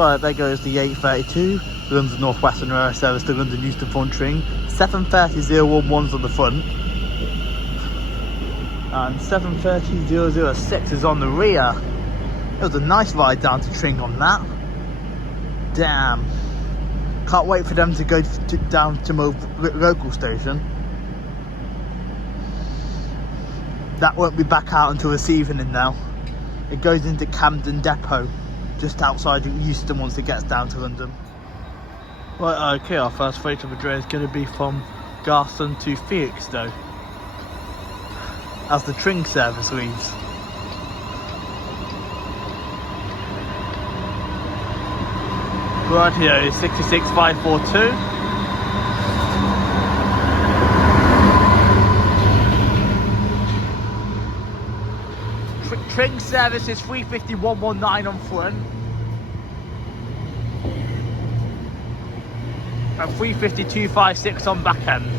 Right, there goes the 832, runs the Northwestern Rail service to London Euston from Tring. 730.011's on the front. And 730.006 is on the rear. It was a nice ride down to Tring on that. Damn. Can't wait for them to go down to my local station. That won't be back out until this evening now. It goes into Camden Depot, just outside Euston once it gets down to London. Right, okay, our first freight of the day is going to be from Garston to Felixstowe, as the Tring service leaves. Right here, 66542. Tring service is 350.119 on front and 350.256 on back end.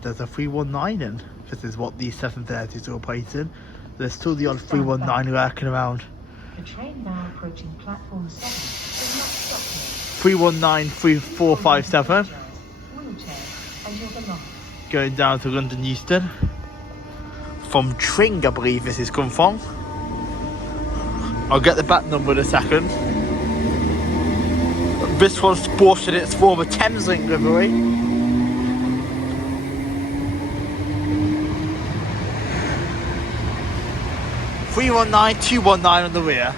There's a 319 in. This is what these 730s are replacing. There's still the odd 319 lurking around. The train now approaching platform 7 is not stopping. 319 3457. Wheelchair and your belongings. Going down to London Euston. From Tring, I believe this is come from. I'll get the back number in a second. This one's sporting its former Thameslink livery. .319 219 on the rear.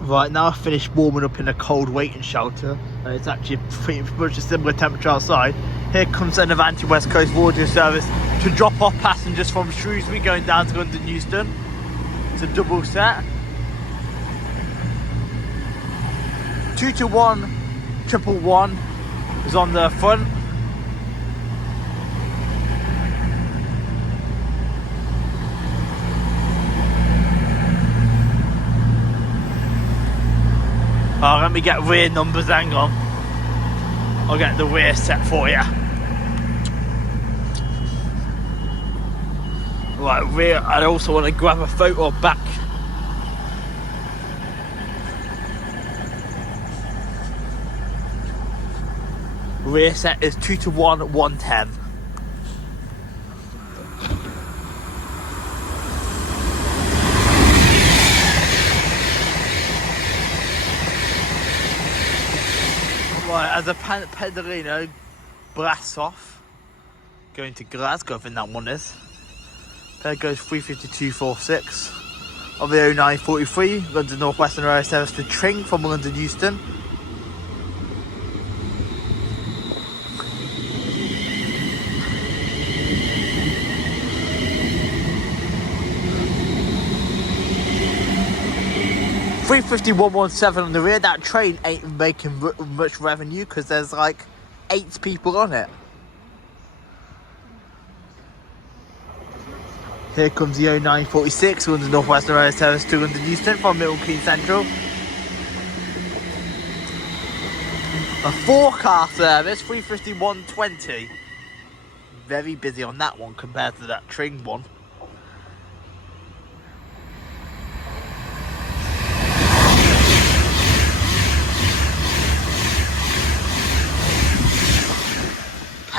Right, now I've finished warming up in a cold waiting shelter. It's actually pretty much a similar temperature outside. Here comes an Avanti West Coast Water service to drop off passengers from Shrewsbury going down to London Euston. It's a double set. 221 111 is on the front. Oh, let me get rear numbers, hang on. I'll get the rear set for you. Right, rear, I also want to grab a photo of back. Rear set is 221 110. Right, as a Pedalino blasts off, going to Glasgow, I think that one is. There goes 352.46. On the 0943, London Northwestern Rail service to Tring from London Euston. $350.117 on the rear. That train ain't making much revenue because there's like 8 people on it. Here comes the 0946, London Northwestern Rail service to London Euston from Milton Keynes Central. A 4-car service, 350.120. Very busy on that one compared to that Tring one.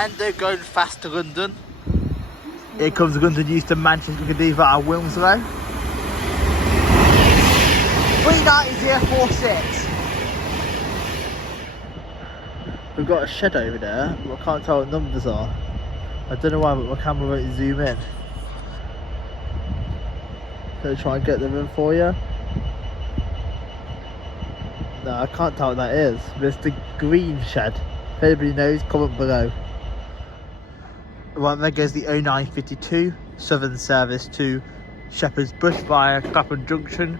Endo going fast to London. Here comes London Euston, Manchester, Godiva and Wilmslow. 390,046. We've got a shed over there, but I can't tell what numbers are. I don't know why, but my camera won't zoom in. Gonna try and get them in for you. No, I can't tell what that is. But it's the green shed. If anybody knows, comment below. Right, there goes the 0952 Southern service to Shepherd's Bush via Watford Junction,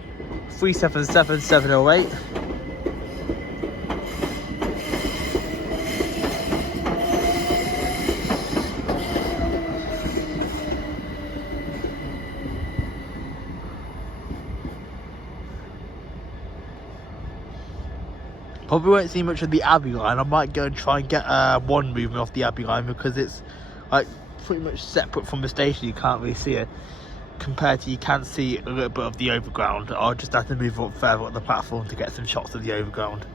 377708. Probably won't see much of the Abbey line. I might go and try and get one movement off the Abbey line because it's like pretty much separate from the station. You can't really see it compared to you can see a little bit of the Overground. I'll just have to move up further up the platform to get some shots of the Overground.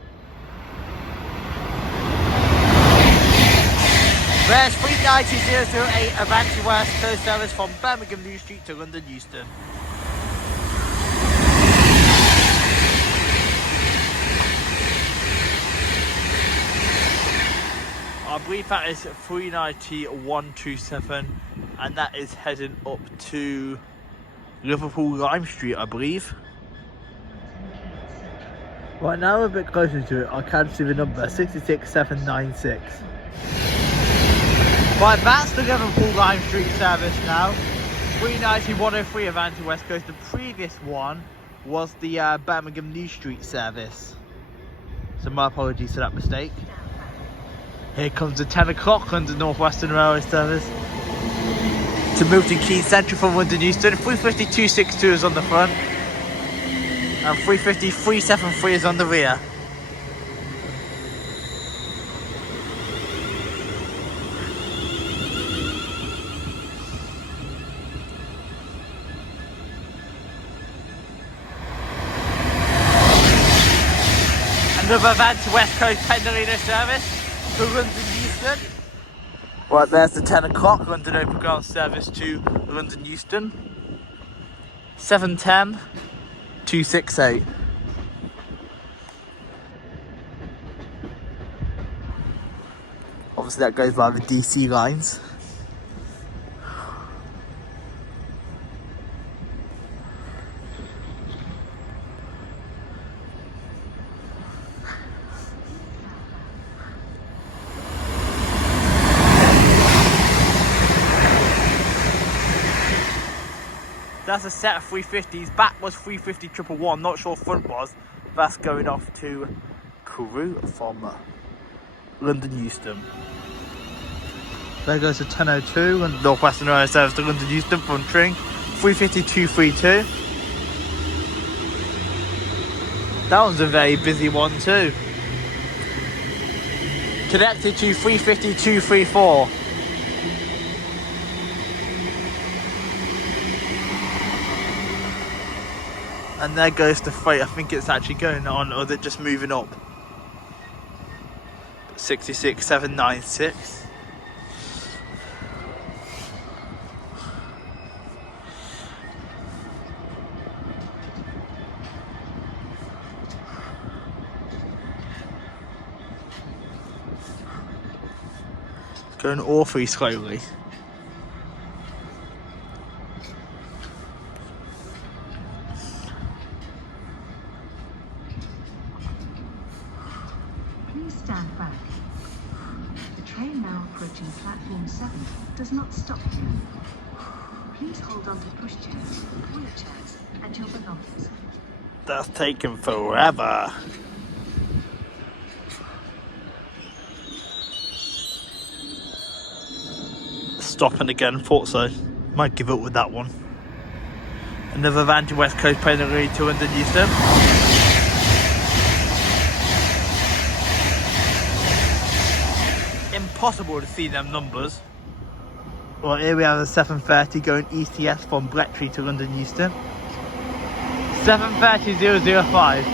There's 390,008 Avanti West Coast service from Birmingham New Street to London Euston. I believe that is 390,127, and that is heading up to Liverpool Lime Street, I believe. Right now we're a bit closer to it. I can see the number 66796. Right, that's the Liverpool Lime Street service now. 390,103 Avanti West Coast. The previous one was the Birmingham New Street service. So my apologies for that mistake. Here comes the 10 o'clock on the Northwestern Railway service to Milton Keynes Central from London Euston. 350,262 is on the front and 350,373 is on the rear. Another Avanti West Coast Pendolino service to London Euston. Right, there's the 10 o'clock London Overground service to London Euston. 710,268. Obviously that goes by the DC lines. That's a set of 350s. Back was 350,111. Not sure front was. That's going off to Crewe from London Euston. There goes the 1002 and Northwestern Railway service to London Euston from Tring. 350,232. That one's a very busy one too. Connected to 350,234. And there goes the freight. I think it's actually going on, or they're just moving up. 66,796. Going awfully slowly. Stand back. The train now approaching platform 7 does not stop here. Please hold on to pushchairs, wheelchairs, and your belongings. That's taken forever. Stopping again, thought so. Might give up with that one. Another Avanti West Coast Pendolino to London Euston. Impossible to see them numbers. Well, here we have a 730 going ECS from Bletchley to London Euston. 730,005.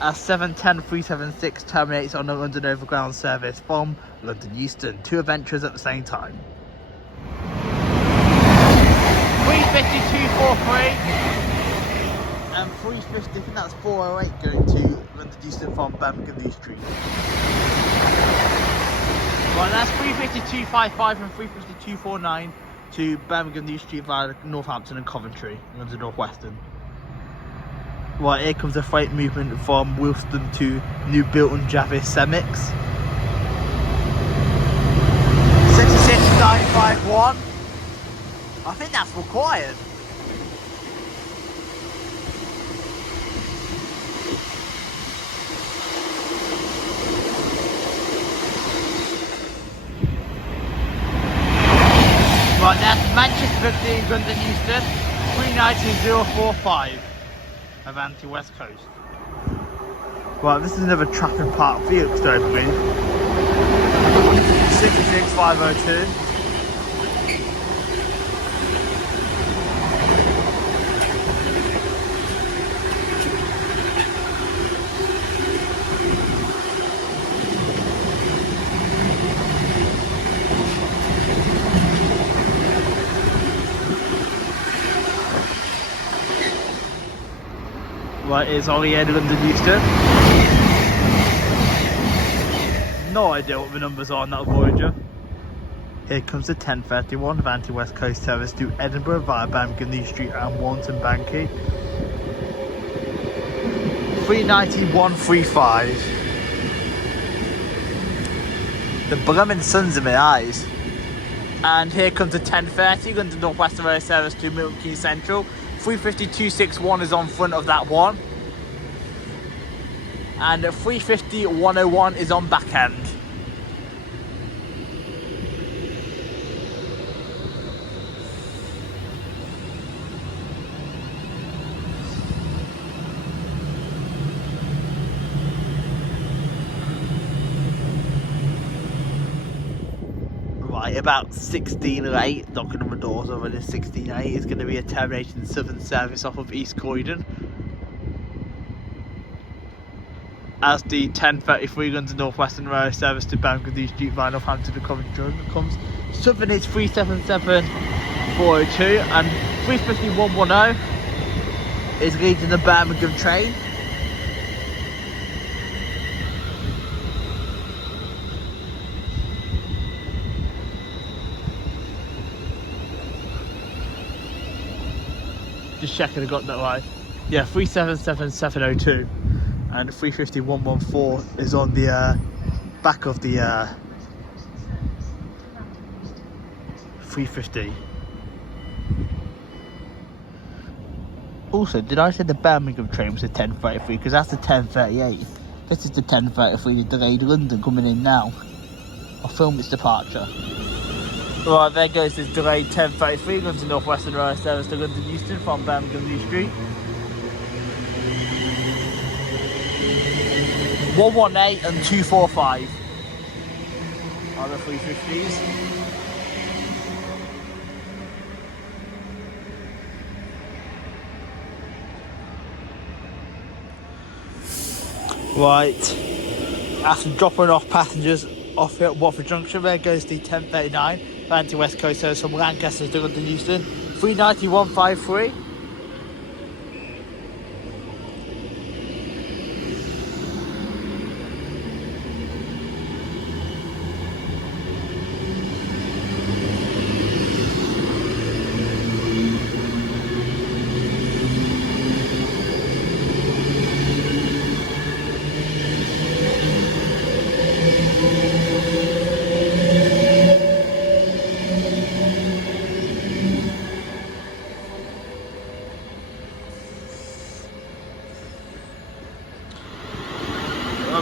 A 710-376 terminates on the London Overground service from London Euston. Two adventures at the same time. 350-243 and 350, I think that's 408 going to London Euston from Birmingham New Street. Right, that's 350-255 and 350-249 to Birmingham New Street via Northampton and Coventry, London Northwestern. Right, here comes a freight movement from Wilston to New Bilton Jarvis Semix. 66951. I think that's required. Right, that's Manchester 15, London Euston, 390045. Avanti West Coast. Right, this is another Trafford Park Felix I believe. 66502. Right, it's Ollie Ed London Euston. No idea what the numbers are on that Voyager. Here comes the 1031 Avanti West Coast service to Edinburgh via Birmingham New Street and Warrington Banky. 39135. The blooming sun's in my eyes. And here comes the 1030 London Northwestern Rail service to Milton Keynes Central. 350-261 is on front of that one. And 350-101 is on back end. Right, about 16:08, knocking on the doors over this 16:08 is going to be a termination southern service off of East Croydon. As the 1033 London Northwestern Rail service to Birmingham New Street via Northampton to Coventry comes. Southern is 377-402 and 350-110 is leading the Birmingham train. Just checking I got that right. Yeah, 377-702 and 350-114 is on the back of the 350. Also, did I say the Birmingham train was the 1033? Because that's the 1038. This is the 1033, the delayed London coming in now. I'll film its departure. Right, there goes this delayed 1033 London Northwestern Rail service to London Euston from Birmingham New Street. 118 and 245 are the 350s. Right, after dropping off passengers off here at Watford Junction, there goes the 1039 Avanti West Coast service from Lancaster to London Euston, 39153.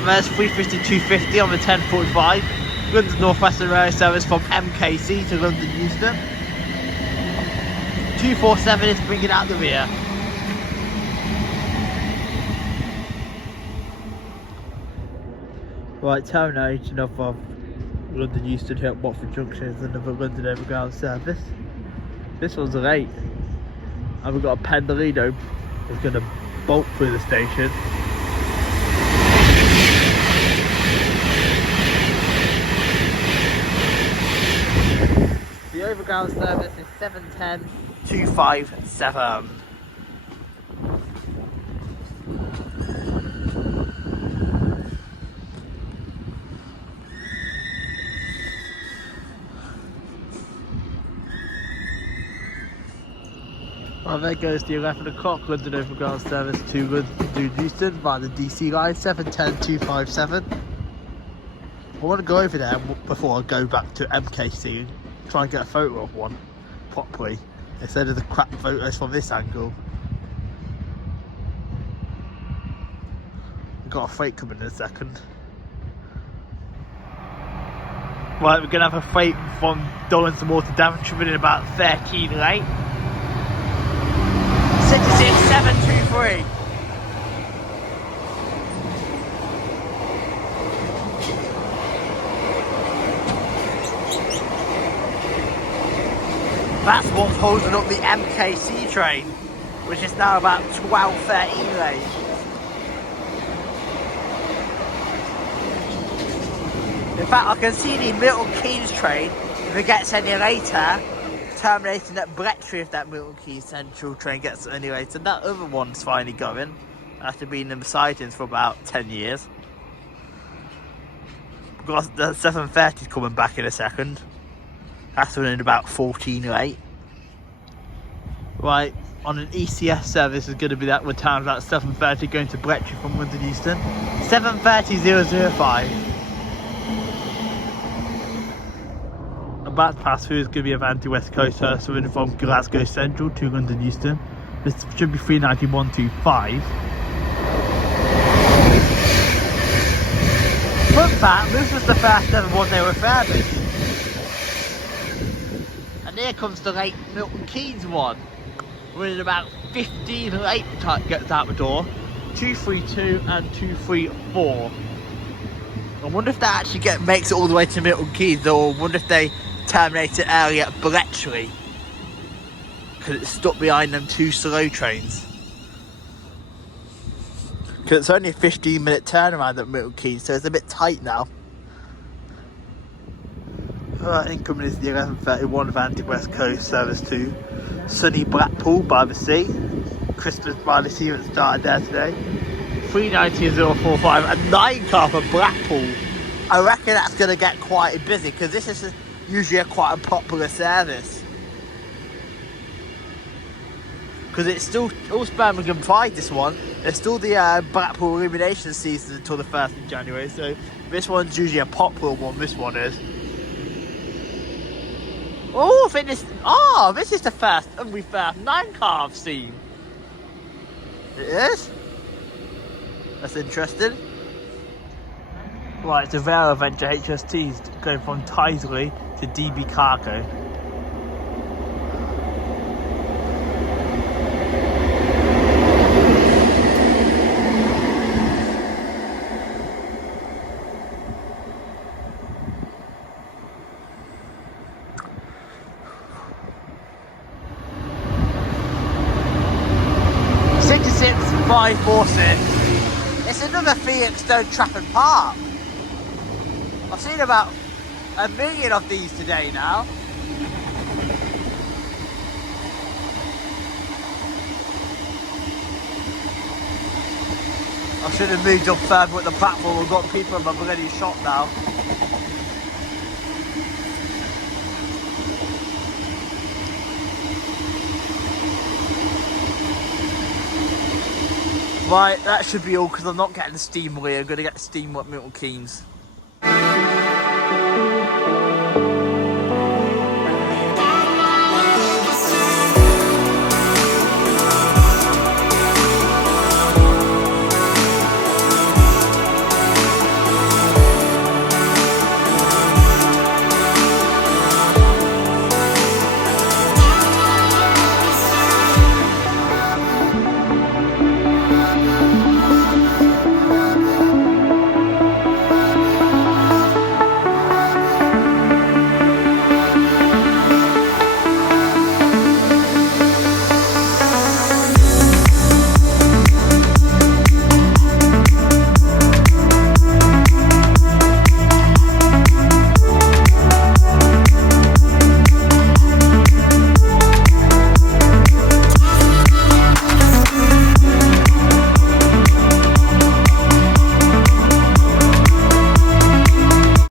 There's 350-250 on the 1045 London Northwestern Rail service from MKC to London Euston. 247 is bringing out the rear. Right, termination of London Euston here at Watford Junction is another London Overground service. This one's late, and we've got a Pendolino who's going to bolt through the station. Overground service is 7:10-2:57. Well, there goes the 11 o'clock London Overground service to London Euston via the DC line, 7:10-2:57. I want to go over there before I go back to MKC and try and get a photo of one properly, instead of the crap photos from this angle. We've got a freight coming in a second. Right, we're going to have a freight from Darlington Moor to Daventry running about 13 late. 66723. That's what's holding up the MKC train, which is now about 12:13 late. In fact, I can see the Milton Keynes train, if it gets any later, terminating at Bletchley if that Milton Keynes Central train gets any later. That other one's finally going, after being in the sidings for about 10 years. We've got the 7:30 coming back in a second. That's running about 14 late. Right, on an ECS service is going to be that return about 7:30 going to Bletchley from London Euston. 7:30-005. About to pass through is going to be Avanti West Coast service running from Glasgow Central to London Euston. This should be 39125. Fun fact, this was the first ever one they refurbished. And here comes the late Milton Keynes one, running about 15 late gets out the door. 232 and 234. I wonder if that actually makes it all the way to Milton Keynes, or I wonder if they terminate it early at Bletchley because it's stuck behind them two slow trains. Because it's only a 15-minute turnaround at Milton Keynes, so it's a bit tight now. Incoming is the 11:31 Avanti West Coast service to sunny Blackpool by the sea. Christmas by the sea that started there today. 390-045, a 9 car for Blackpool. I reckon that's going to get quite busy because this is usually quite a popular service. Because it's still Birmingham Pride, this one. It's still the Blackpool illumination season until the 1st of January, so this one's usually a popular one, this one is. Oh, this is the first unrefurbished 9 car I've seen. It is? That's interesting. Right, it's a Rail Adventure HST going from Tyseley to DB Cargo. It's another Felixstowe Trafford Park. I've seen about 1 million of these today now. I should have moved up further with the platform and got people in my bloody shop now. Right, that should be all because I'm not getting the steam wheel. I'm going to get the steam at Milton Keynes.